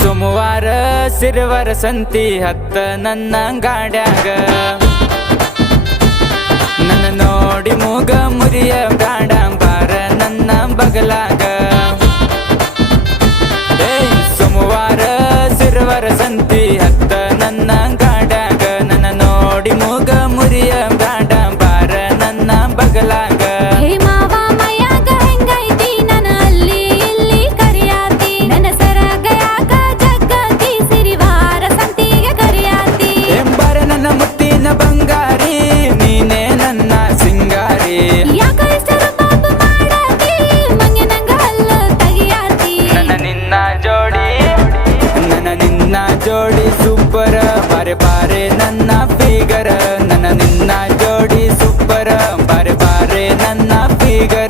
ಸೋಮವಾರ ಸಿರುವರ ಸಂತಿ ಹತ್ತ ನನ್ನ ಗಾಡ್ಯಾಗ ನನ್ನ ನೋಡಿ ಮೂಗ ಮುರಿಯ ಬ್ಯಾಡ ಬಾರ ನನ್ನ ಬಗಲಾಗ. ಏಯ್, ಸೋಮವಾರ ಸಿರುವರ ಸಂತಿ ಹತ್ತ ಸೂಪರ ಬಾರೆ ಬಾರೆ ನನ್ನ ಫಿಗರ ನನ್ನ ನಿನ್ನ ಜೋಡಿ ಸೂಪರ ಬಾರೆ ಬಾರೆ ನನ್ನ ಫಿಗರ